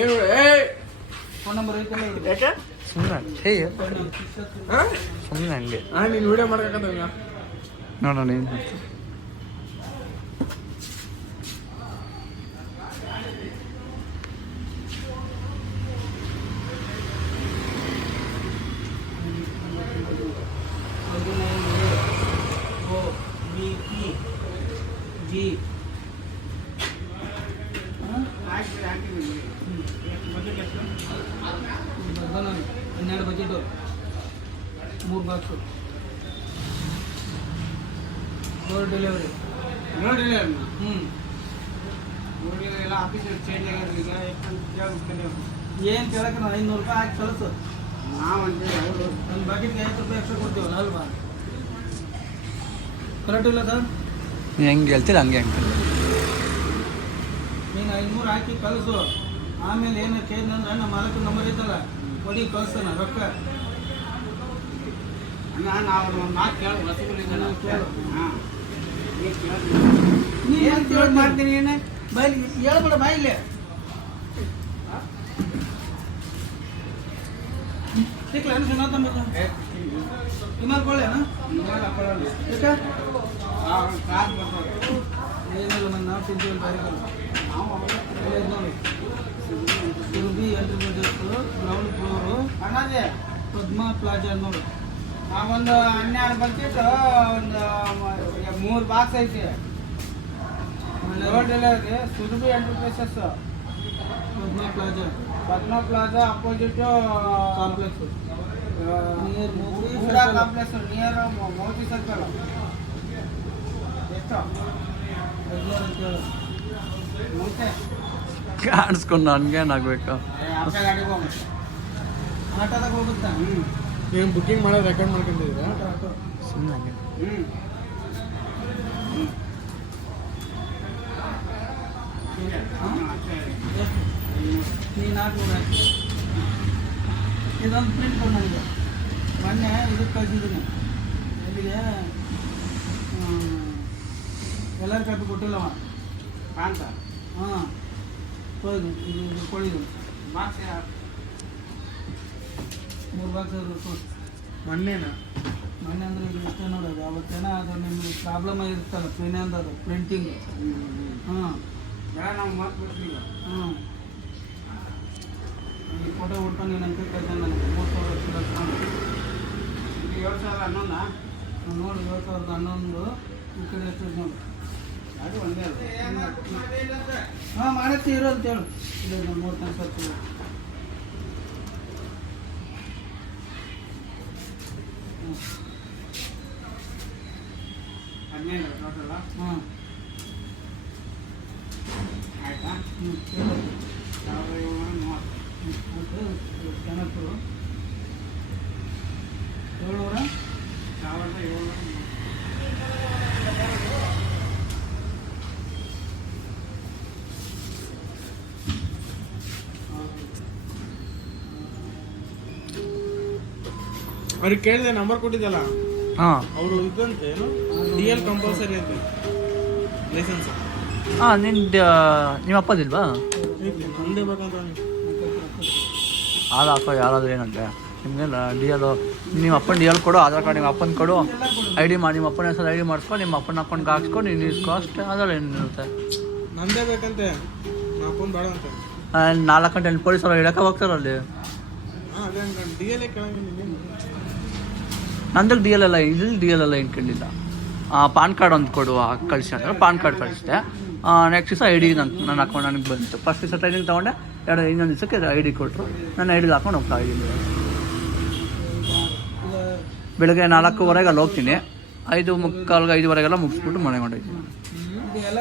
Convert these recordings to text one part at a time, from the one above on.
ಏನು phone number ಐತಲ್ಲ ಯಾಕೆ ಸುಮ್ಮನೆ ಸುಮ್ಮನೆ ಹಂಗೆ ನೀನು ವಿಡಿಯೋ ಮಾಡ್ಬೇಕಂತ ನೋಡೋಣ ಏನು ಜಿ ಹನ್ನೆರಡು ಬಜೆಟು 3 ಬಾಕ್ಸು ಡೋರ್ ಡೆಲಿವರಿ ಎಲ್ಲ ಆಫೀಸ್ ಚೇಂಜ್ ಆಗಿರೋದು ಈಗ ಏನು ಕೇಳಕ್ಕೆ ನಾವು 500 ರೂಪಾಯಿ ಹಾಕಿ ಕಳಿಸು ನಾವಂತೆ ಒಂದು ಬಕೆಟ್ಗೆ 50 ರೂಪಾಯಿ ಎಕ್ಸ್ಟ್ರಾ ಕೊಡ್ತೀವಲ್ಲ ಅಲ್ವಾ ಕರೆಕ್ಟ್ ಇಲ್ಲ ಸರ್ ನೀವು ಹೆಂಗೆ ಹೇಳ್ತೀರ ಹಂಗೆ ಅಂಕಲ್ ನೀನು 500 ಹಾಕಿ ಕಳಿಸು ಆಮೇಲೆ ಏನು ಕೇಳಿದ್ರೆ ನಮ್ಮ ಮಾಲಕನ ನಂಬರ್ ಐತಲ್ಲ ಕೊಡಿ ಕಳಿಸ್ತಾನ ರೊಕ್ಕ ನಾವು ಒಂದು ಮಾತು ಕೇಳು ಹೊಸಗಳಿದ್ದಾನೆ ಕೇಳು ಹಾಂ ಏನು ಕೇಳಿ ಮಾಡ್ತೀನಿ ಏನೇ ಬಾಯ್ಲಿ ಹೇಳ್ಬೇಡ ಬಾಯಿಲೆ ಸಿಕ್ಲ ಸುನಾತಂಬ ಇಮಾಲ್ ಕೊಳ್ಳೇನ ಯಾಕೆ ಕಾಸು ಬರ್ತದೆ ಏನಿಲ್ಲ ನನ್ನ ನಾವು ತಿಂತೀವಿ ಬಾರಿಕಲ್ಲ ನೋಡಿ Surabhi enterprises ground floor Annaji Padma plaza ನೋಡಿ ನಾವೊಂದು 12 ಬಕೆಟ್ ಒಂದು 3 ಬಾಕ್ಸ್ ಐತಿ door delivery Surabhi enterprises Padma plaza opposite complex near complex near Moti circle ಎಷ್ಟು ಮುಂಚೆ ಕಾಣಿಸ್ಕೊಂಡು ನನ್ಗೇನಾಗಬೇಕು ಗಾಡಿಗೆ ಹೋಗಿ ಆಟೋದಾಗ ಹೋಗುತ್ತಾ ನೀವು ಬುಕ್ಕಿಂಗ್ ಮಾಡೋದು ರೆಕಾರ್ಡ್ ಮಾಡ್ಕೊಂಡಿದ್ದೀರಾ ಆಟೋ ಸುಮ್ಮನೆ ಹಂಗೆ ನೀನು 400 ಹಾಕಿ ಇದೊಂದು ಪ್ರಿಂಟ್ ಕೊಡು ನನಗೆ ಮೊನ್ನೆ ಇದಕ್ಕೆ ಕಳಿಸಿದ್ದೀನಿ ಎಲ್ಲಿಗೆ ಎಲ್ಲರ ಕಾಪಿ ಕೊಟ್ಟಿಲ್ಲವ ಕಾಂತ ಹಾಂ ಹೋಯ್ದು ಇದು ಕೊಡಿದು ಬಾಕ್ಸ್ 3 ಬಾಕ್ಸ್ ಮೊನ್ನೆನಾ ಮೊನ್ನೆ ಅಂದರೆ ಇದು ಇಷ್ಟ ನೋಡೋದು ಅವತ್ತೇನೋ ಅದು ನಿಮ್ಗೆ ಪ್ರಾಬ್ಲಮ್ ಇರುತ್ತಲ್ಲ ಪ್ರಿಂಟ್ ಅದು ಪ್ರಿಂಟಿಂಗ್ ಹಾಂ ನಾವು ಮಾತು ಕೊಡ್ತೀವಿ ಹ್ಞೂ ಈ ಫೋಟೋ ಉಟ್ಕೊಂಡು ನೀನು ಅಂಕ ಕಳ್ಕೊಂಡು ನನಗೆ 2011 ನೋಡಿ 2011 ಈ ಕಡೆ ಎಷ್ಟು ನೋಡಿ ಅದು ಒಂದೇ ಹಾಂ ಮಾಡತ್ತೆ ಇರೋ ಅಂತೇಳು ಇಲ್ಲ 34 ಸರ್ತಿ ಹದಿನೈದು ಟೋಟಲ್ಲ ಹಾಂ ಆಯ್ತಾ ಹ್ಞೂ 1730 ಜನಕ್ಕೂ 700 ಅವ್ರಿಗೆ ಕೇಳಿದೆ ನಂಬರ್ ಕೊಟ್ಟಿದ್ದಲ್ಲ ಹಾಂ ಅವರು ಇದಂತೆ ಏನು DL ಕಂಪಲ್ಸರಿ ಅಂತ ಲೈಸೆನ್ಸ್ ಹಾಂ ನಿಮ್ಮ ಅಪ್ಪದಿಲ್ವಾ ನಂದೇ ಬೇಕಂತ ಹಾಲು ಹಾಕೋ ಯಾರಾದ್ರೂ ಏನಂತೆ ನಿಮಗೆಲ್ಲ ಡಿ ಎಲ್ ನಿಮ್ಮ ಅಪ್ಪನ ಡಿ ಎಲ್ ಕೊಡು ಆಧಾರ್ ಕಾರ್ಡ್ ನಿಮ್ಮ ಅಪ್ಪನ ಕೊಡು ಐ ಡಿ ಮಾಡಿ ನಿಮ್ಮ ಅಪ್ಪನ ಹೆಸರು ಐ ಡಿ ಮಾಡಿಸ್ಕೊ ನಿಮ್ಮ ಅಪ್ಪನ ಅಕೌಂಟ್ಗೆ ಹಾಕ್ಸ್ಕೊಂಡು ನೀನು ಇಸ್ಕೊ ಅಷ್ಟೇ ಅದರಲ್ಲಿ ಏನಿರುತ್ತೆ ನಂದೇ ಬೇಕಂತೆ ಹಾಕೊಂಡು ಬೇಡ ಅಂತ 4 ಗಂಟೆ ಪೊಲೀಸರು ಇಡಕ್ಕೆ ಹೋಗ್ತಾರಲ್ಲಿ ಹಾಂ ಅದೇ ಅನ್ಕೊಂಡು DL ಕೇಳಂಗಿಲ್ಲ ನಂದಕ್ಕೆ ಡಿ ಎಲ್ ಎಲ್ಲ ಇಲ್ಲಿ ಡಿ ಎಲ್ ಎಲ್ಲ ಇಟ್ಕೊಂಡಿಲ್ಲ ಪಾನ್ ಕಾರ್ಡ್ ಒಂದು ಕೊಡು ಕಳಿಸಿ ಅಂದ್ರೆ ಪಾನ್ ಕಾರ್ಡ್ ಕಳಿಸಿದೆ ನೆಕ್ಸ್ಟ್ ದಿವಸ ಐ ಡಿ ನನ್ನ ಅಕೌಂಟ್ ನನಗೆ ಬಂತು ಫಸ್ಟ್ ದಿವಸ ಟ್ರೈನಿಂಗ್ ತೊಗೊಂಡೆ ಇನ್ನೊಂದು ದಿವಸಕ್ಕೆ ಐ ಡಿ ಕೊಟ್ಟರು ನಾನು ಐ ಡಿಲಿ ಹಾಕೊಂಡು ಹೋಗ್ತಾ ಇದ್ದೀನಿ ಬೆಳಗ್ಗೆ 4:15 ಅಲ್ಲಿ ಹೋಗ್ತೀನಿ 5:45 5:15 ಮುಗಿಸ್ಬಿಟ್ಟು ಮನೆಗೆ ಹೊಂಟೋಗ್ತೀನಿ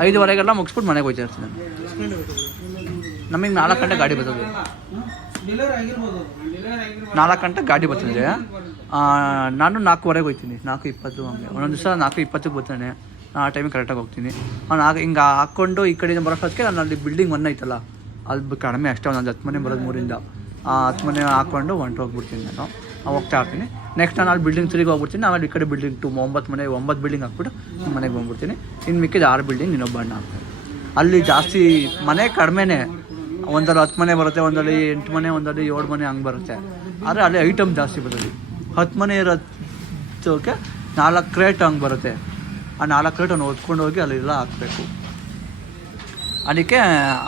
5:15 ಮುಗಿಸ್ಬಿಟ್ಟು ಮನೆಗೆ ಹೋಗ್ತಾ ಇರ್ತೀನಿ ನಮಗೆ 4 ಗಂಟೆ ಗಾಡಿ ಬರ್ತದೆ ಡೆಲಿವರಿ ಆಗಿರ್ಬೋದು 4 ಗಂಟೆ ಗಾಡಿ ಬರ್ತದೆ ನಾನು 4:15 ಹೋಗ್ತೀನಿ 4:20 ಹಂಗೆ ಒಂದೊಂದು ದಿವಸ 4:20 ಬರ್ತಾನೆ ಆ ಟೈಮಿಗೆ ಕರೆಕ್ಟಾಗಿ ಹೋಗ್ತೀನಿ ನಾನು ಹಿಂಗೆ ಹಾಕ್ಕೊಂಡು ಈ ಕಡೆಯಿಂದ ಬರೋಷ್ಟೊತ್ತಿಗೆ ನಾನು ಅಲ್ಲಿ ಬಿಲ್ಡಿಂಗ್ 1 ಐತಲ್ಲ ಅಲ್ಲಿ ಕಡಿಮೆ ಅಷ್ಟೇ ಒಂದು 10 ಮನೆ ಬರೋದು 3ರಿಂದ 10 ಮನೆ ಹಾಕ್ಕೊಂಡು ಹೋಗ್ಬಿಡ್ತೀನಿ ನಾನು ಹೋಗ್ತಾ ಇರ್ತೀನಿ ನೆಕ್ಸ್ಟ್ ನಾನು ಅಲ್ಲಿ ಬಿಲ್ಡಿಂಗ್ 3ಗೆ ಹೋಗ್ಬಿಡ್ತೀನಿ ಆಮೇಲೆ ಈ ಕಡೆ ಬಿಲ್ಡಿಂಗ್ 2 9 ಬಿಲ್ಡಿಂಗ್ ಹಾಕ್ಬಿಟ್ಟು ಮನೆಗೆ ಬಂದ್ಬಿಡ್ತೀನಿ ಇನ್ನು ಮಿಕ್ಕಿದ 6 ಬಿಲ್ಡಿಂಗ್ ಇನ್ನೊಬ್ಬ ಅಣ್ಣ ಹಾಕ್ತೀನಿ ಅಲ್ಲಿ ಜಾಸ್ತಿ ಮನೆ ಕಡಿಮೆನೇ ಒಂದಲ್ಲಿ 10 ಮನೆ ಬರುತ್ತೆ, ಒಂದಲ್ಲಿ 8 ಮನೆ, ಒಂದಲ್ಲಿ 7 ಮನೆ ಹಂಗೆ ಬರುತ್ತೆ. ಆದರೆ ಅಲ್ಲಿ ಐಟಮ್ ಜಾಸ್ತಿ ಬರ್ತದೆ. 10 ಮನೆ ಇರೋದಕ್ಕೆ 4 ಕ್ರೇಟ್ ಹಂಗೆ ಬರುತ್ತೆ. ಆ 4 ಕ್ರೇಟನ್ನು ಹೊತ್ಕೊಂಡು ಹೋಗಿ ಅಲ್ಲೆಲ್ಲ ಹಾಕಬೇಕು. ಅದಕ್ಕೆ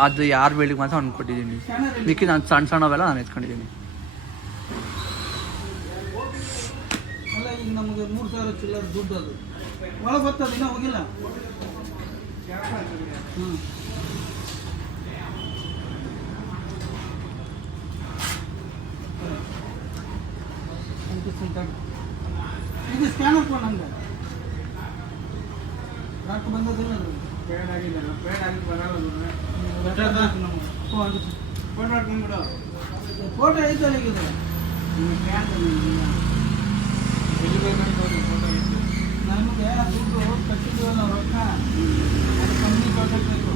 ಅದು ಯಾರು ಬೇಳಿಗೆ ಮಾತ್ರ ಅಂದ್ಕೊಟ್ಟಿದ್ದೀನಿ. ಮಿಕ್ಕಿ ನಾನು ಸಣ್ಣವೆಲ್ಲ ನಾನು ಎತ್ಕೊಂಡಿದ್ದೀನಿ. ಅಲ್ಲ ಈಗ ನಮಗೆ 3,000 ಚಿಲ್ಲರ್ ದುಡ್ಡು ಅದು ಒಳಗೆ ಬರ್ತದೆ, ಇನ್ನೂ ಹೋಗಿಲ್ಲ. ಹ್ಞೂ ಇದು ಸ್ಕ್ಯಾನರ್ ಕೊಡು ನಮ್ಗೆ. ರೊಕ್ಕ ಬಂದದಿಲ್ಲ ಅದು ಪೇಡ್ ಆಗಿದ್ದಲ್ಲ, ಪೇಡ್ ಆಗಿ ಬರಲ್ಲ ನಮಗೆ. ಫೋಟೋ ಹಾಕ್ಕೊಂಡ್ಬಿಡು. ಫೋಟೋ ಐತಲ್ಲ ಈಗ ಇದು ಎಲ್ಲಿ ಬೇಕಂತ ನೋಡಿ ಫೋಟೋ ಐತೆ. ನಮಗೆ ದುಡ್ಡು ಕಟ್ಟಿದ್ದೀವಲ್ಲ ರೊಕ್ಕ, ಅದು ಕಮ್ಮಿ ಕೊಡಬೇಕು.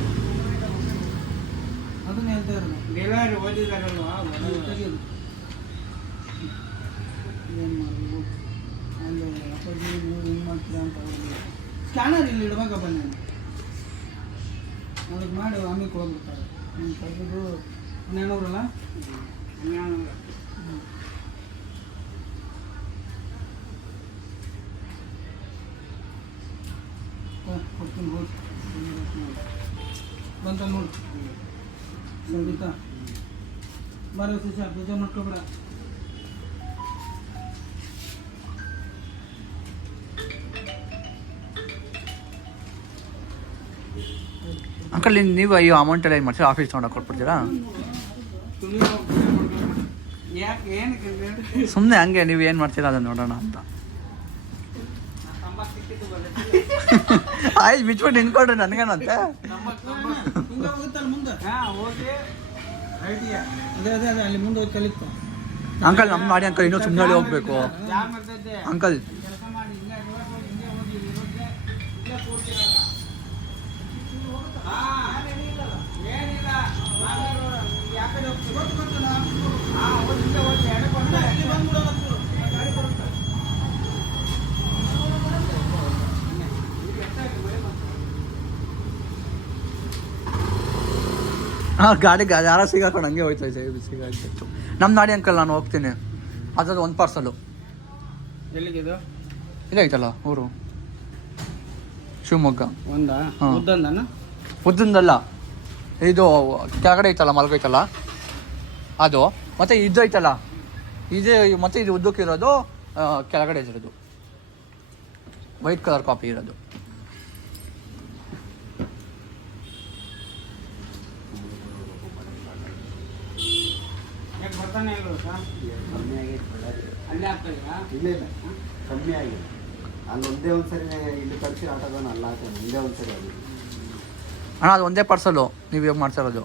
ಅದನ್ನ ಹೇಳ್ತಾ ಇರೋದು. ಡೆಲಿವರಿ ಓದಿದಾರಲ್ವಾ ತೆಗೆದು ಏನು ಮಾಡೋದು ಅಲ್ಲಿ ಅಪ್ಪಾಜಿ ನೀವು ಹೆಂಗೆ ಮಾಡ್ತೀರಾ ಅಂತ ಅವ್ರಿಗೆ ಸ್ಕ್ಯಾನರ್ ಇಲ್ಲಿ ಇಡ್ಬೇಕಪ್ಪ. ನಾನು ಅದಕ್ಕೆ ಮಾಡಿ ಆಮೇಲೆ ಹೋಗ್ಬಿಡ್ತಾರೆ. ನೀನು ತೆಗೆದು 1200 ಅಲ್ಲ, 1200 ಕೊಡ್ತೀನಿ. ಹೋಗಿ ಬಂತ ನೋಡಿ ಸಂಗೀತ ಬರೋ ಶಿಶ ಪೂಜೆ ಮಾಡ್ಕೊಬೇಡ. ಅಂಕಲ್ ನೀವು ಅಯ್ಯೋ ಅಮೌಂಟ್ ಎಲ್ಲ ಏನು ಮಾಡ್ತೀರಾ? ಆಫೀಸ್ ತೊಗೊಂಡೋಗಿ ಕೊಟ್ಬಿಡ್ತೀರಾ? ಸುಮ್ಮನೆ ಹಂಗೆ ನೀವು ಏನು ಮಾಡ್ತೀರಾ ಅದನ್ನು ನೋಡೋಣ ಅಂತ. ಆಯ್ತು ಬಿಚ್ಬಿಟ್ಟು ನಿಂತ್ಕೊಡ್ರಿ ನನಗೇನಂತೆ. ಅಲ್ಲಿ ಮುಂದೆ ಹೋಗಿ ಕಲಿತು ಅಂಕಲ್ ನಮ್ಮ ಮಾಡಿ ಅಂಕಲ್ ಇನ್ನೂ ಸುಮ್ಮನೆ ಹೋಗ್ಬೇಕು ಅಂಕಲ್. ಹಾಂ ಗಾಡಿ ಯಾರ ಸಿಗಾಕೊಂಡು ಹಂಗೆ ಹೋಯ್ತು ಸಿಗಾಯ್ತು. ನಮ್ಮ ನಾಡಿ ಅಂಕಲ್ ನಾನು ಹೋಗ್ತೀನಿ. ಅದ್ರದ್ದು 1 ಪಾರ್ಸಲು ಎಲ್ಲಿಗಿದು? ಇಲ್ಲ ಐತಲ್ಲ ಊರು ಶಿವಮೊಗ್ಗ. ಒಂದಾ? ಉದ್ದಂದಲ್ಲ, ಇದು ಕೆಳಗಡೆ ಐತಲ್ಲ ಮಲ್ಗೈತಲ್ಲ ಅದು, ಮತ್ತು ಇದು ಐತಲ್ಲ ಇದು, ಮತ್ತು ಇದು ಉದ್ದಕ್ಕಿರೋದು ಕೆಳಗಡೆ ಇರೋದು ವೈಟ್ ಕಲರ್ ಕಾಪಿ ಇರೋದು. ಇಲ್ಲ ಕಮ್ಮಿ ಆಗಿದೆ. ಅಲ್ಲಿ ಒಂದೇ ಒಂದ್ಸರಿ ಇಲ್ಲಿ ಕಳಿಸಿ ಆಟೋದನ್ನ ಅಲ್ಲ ಹಾಕೋಣ, ಒಂದೇ ಒಂದ್ಸರಿ ಅದು ಅಣ್ಣ. ಅದು ಒಂದೇ ಪಾರ್ಸಲು ನೀವು ಇವಾಗ ಮಾಡ್ತಾ ಇರೋದು.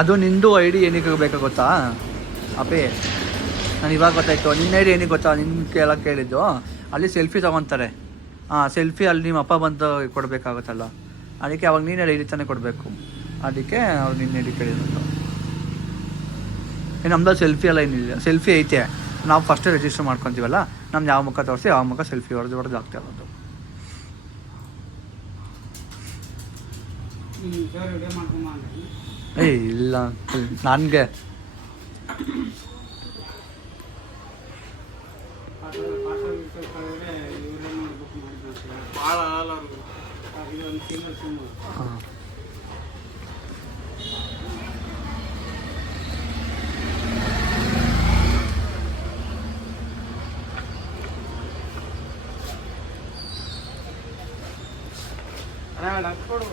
ಅದು ನಿಂದು ಐ ಡಿ ಏನಕ್ಕೆ ಬೇಕಾ ಗೊತ್ತಾ ಅಪ್ಪೇ? ನಾನು ಇವಾಗ ಗೊತ್ತಾಯ್ತು. ನಿನ್ನ ಐ ಡಿ ಏನಕ್ಕೆ ಗೊತ್ತಾ? ನಿನ್ನ ಕೇಳಿದ್ದು ಅಲ್ಲಿ ಸೆಲ್ಫಿ ತೊಗೊತಾರೆ. ಸೆಲ್ಫಿ ಅಲ್ಲಿ ನಿಮ್ಮ ಅಪ್ಪ ಬಂದು ಕೊಡಬೇಕಾಗುತ್ತಲ್ಲ, ಅದಕ್ಕೆ ಅವಾಗ ನೀನೇ ಐ ಡಿ ತಾನೇ ಕೊಡಬೇಕು. ಅದಕ್ಕೆ ಅವ್ರು ನಿನ್ನ ಐ ಡಿ ಕೇಳಿರೋದು. ನಮ್ದು ಸೆಲ್ಫಿ ಎಲ್ಲ ಏನಿಲ್ಲ, ಸೆಲ್ಫಿ ಐತೆ. ನಾವು ಫಸ್ಟೇ ರಿಜಿಸ್ಟರ್ ಮಾಡ್ಕೊತೀವಲ್ಲ, ನಮ್ದು ಯಾವ ಮುಖ ತೋರಿಸಿ ಯಾವ ಮುಖ ಸೆಲ್ಫಿ ಹೊಡೆದು ಆಗ್ತಾ ಇರೋದು. ಏಯ್ ಇಲ್ಲ ನನಗೆ ಹಾಂ ಕೊಡು